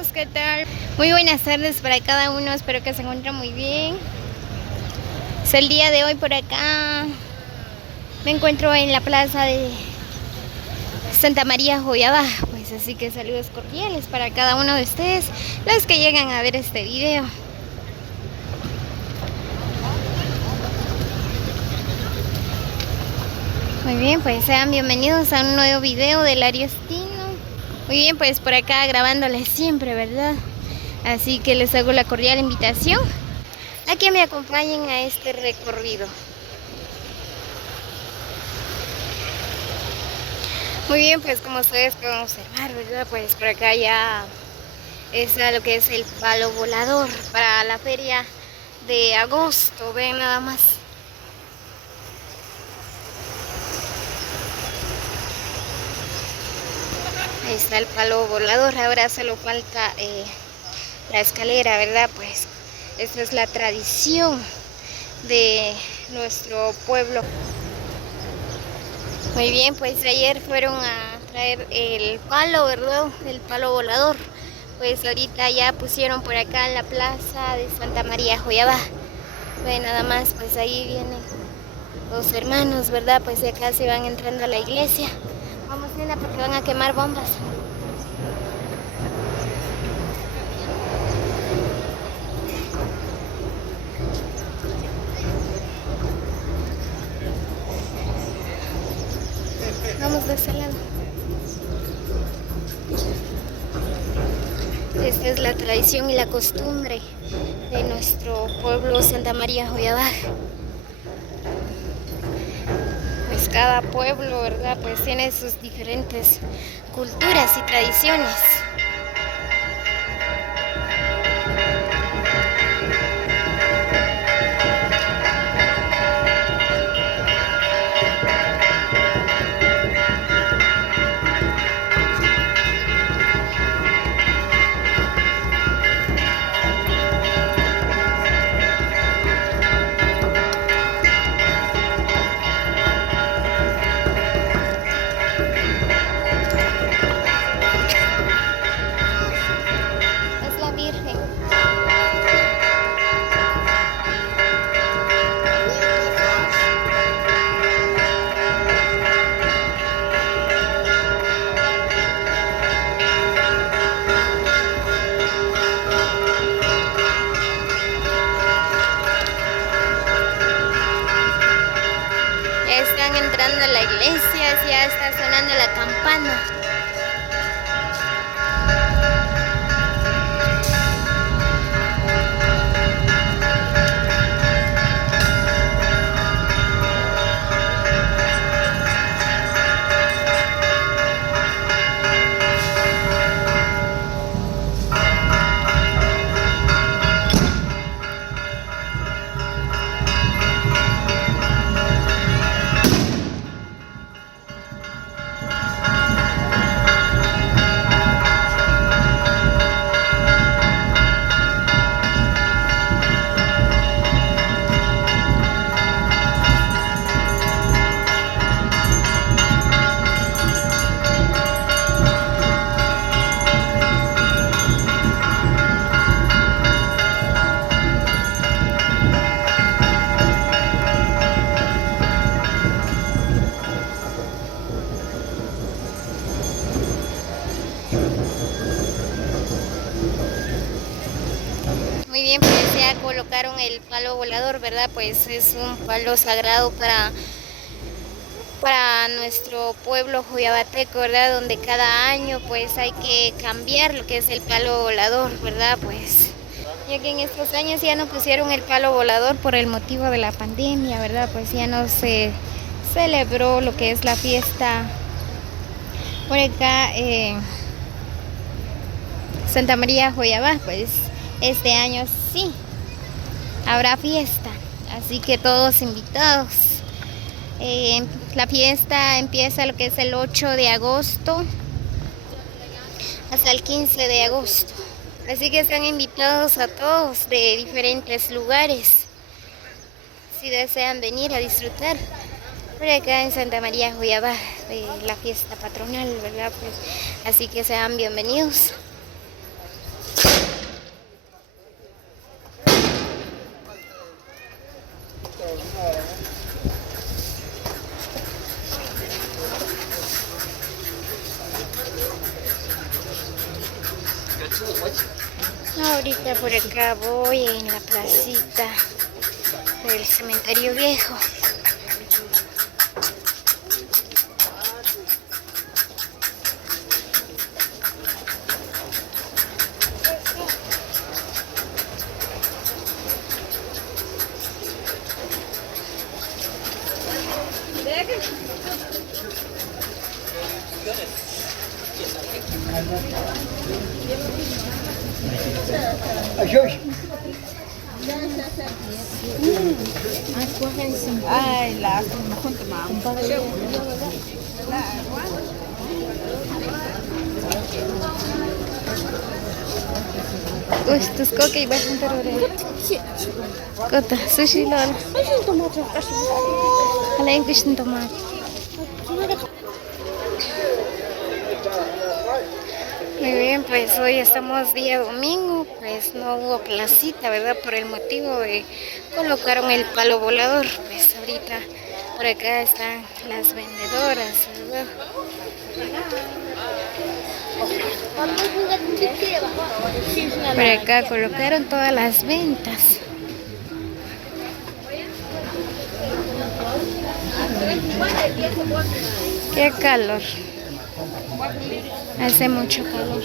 amigos, ¿qué tal? Muy buenas tardes para cada uno, espero que se encuentren muy bien. Es el día de hoy por acá. Me encuentro en la plaza de Santa María Joyabá, pues así que saludos cordiales para cada uno de ustedes, los que llegan a ver este video. Muy bien, pues sean bienvenidos a un nuevo video del Ariostino. Muy bien, pues por acá grabándoles siempre, ¿verdad? Así que les hago la cordial invitación a que me acompañen a este recorrido. Muy bien, pues como ustedes pueden observar, ¿verdad? Pues por acá ya está lo que es el palo volador para la feria de agosto. Ven nada más. Ahí está el palo volador. Ahora solo falta la escalera, ¿verdad? Pues esta es la tradición de nuestro pueblo. Muy bien, pues ayer fueron a traer el palo, ¿verdad? El palo volador. Pues ahorita ya pusieron por acá en la plaza de Santa María Joyabá. Ve nada más, pues ahí vienen los hermanos, ¿verdad? Pues de acá se van entrando a la iglesia. Vamos, nena, porque van a quemar bombas. Vamos de ese lado. Esta es la tradición y la costumbre de nuestro pueblo Santa María Joyabá. Pues cada pueblo, ¿verdad? Pues tiene sus diferentes culturas y tradiciones. Es la Virgen. Ya están entrando a la iglesia, ya está sonando la campana. Muy bien, pues ya colocaron el palo volador, ¿verdad? Pues es un palo sagrado para nuestro pueblo joyabateco, ¿verdad? Donde cada año pues hay que cambiar lo que es el palo volador, ¿verdad? Pues ya que en estos años ya no pusieron el palo volador por el motivo de la pandemia, ¿verdad? Pues ya no se celebró lo que es la fiesta por acá Santa María Joyabá. Pues este año sí habrá fiesta, así que todos invitados. La fiesta empieza lo que es el 8 de agosto hasta el 15 de agosto. Así que están invitados a todos de diferentes lugares, si desean venir a disfrutar por acá en Santa María Joyabá de la fiesta patronal, ¿verdad? Pues, así que sean bienvenidos. Ahorita por acá voy en la placita del cementerio viejo. Ay, la junto mam. Uy, tus coca y vas a enterar. Kota, sushi lol. Alain kushn tomate. Muy bien, pues hoy estamos día domingo, pues no hubo placita, ¿verdad? Por el motivo de colocaron el palo volador. Pues ahorita por acá están las vendedoras, ¿verdad? Por acá colocaron todas las ventas. Qué calor. Hace mucho calor.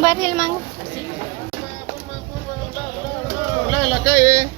Barrilman. Hola, en la calle.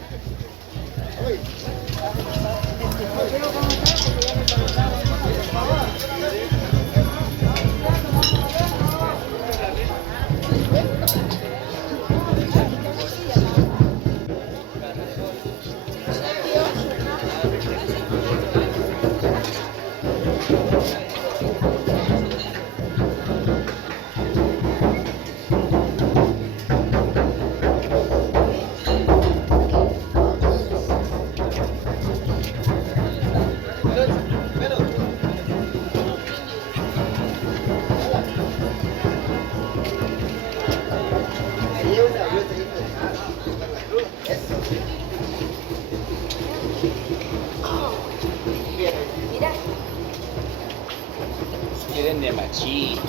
Quieren de machí.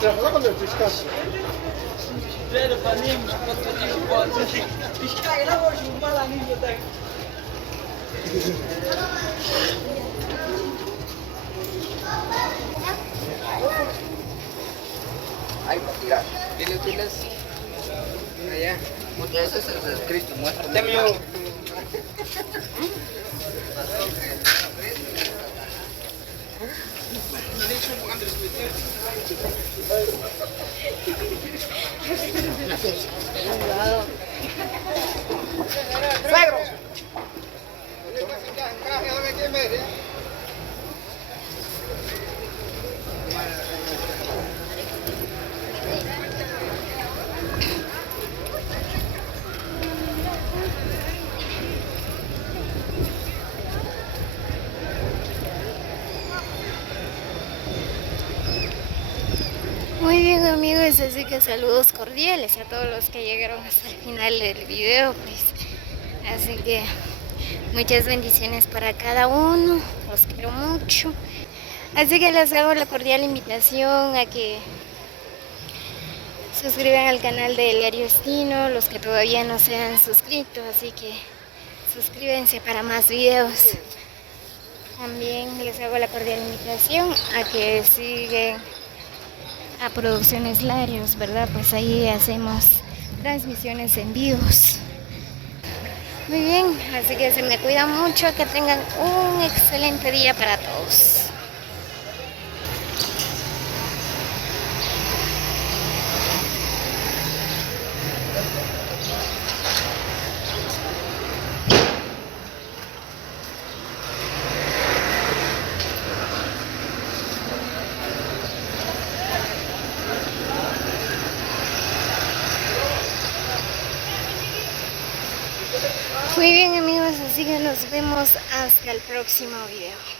Trabaja con el fiscal. Ay, mira, diles allá. Muchas veces es escrito, muéstrame yo. Muy bien amigos, así que saludos cordiales a todos los que llegaron hasta el final del video, pues así que muchas bendiciones para cada uno, los quiero mucho, así que les hago la cordial invitación a que suscriban al canal de Diario Destino, los que todavía no se han suscrito, así que suscríbanse para más videos. También les hago la cordial invitación a que sigan a Producciones Larios, ¿verdad? Pues ahí hacemos transmisiones en vivos. Muy bien, así que se me cuidan mucho, que tengan un excelente día para todos. Muy bien amigos, así que nos vemos hasta el próximo video.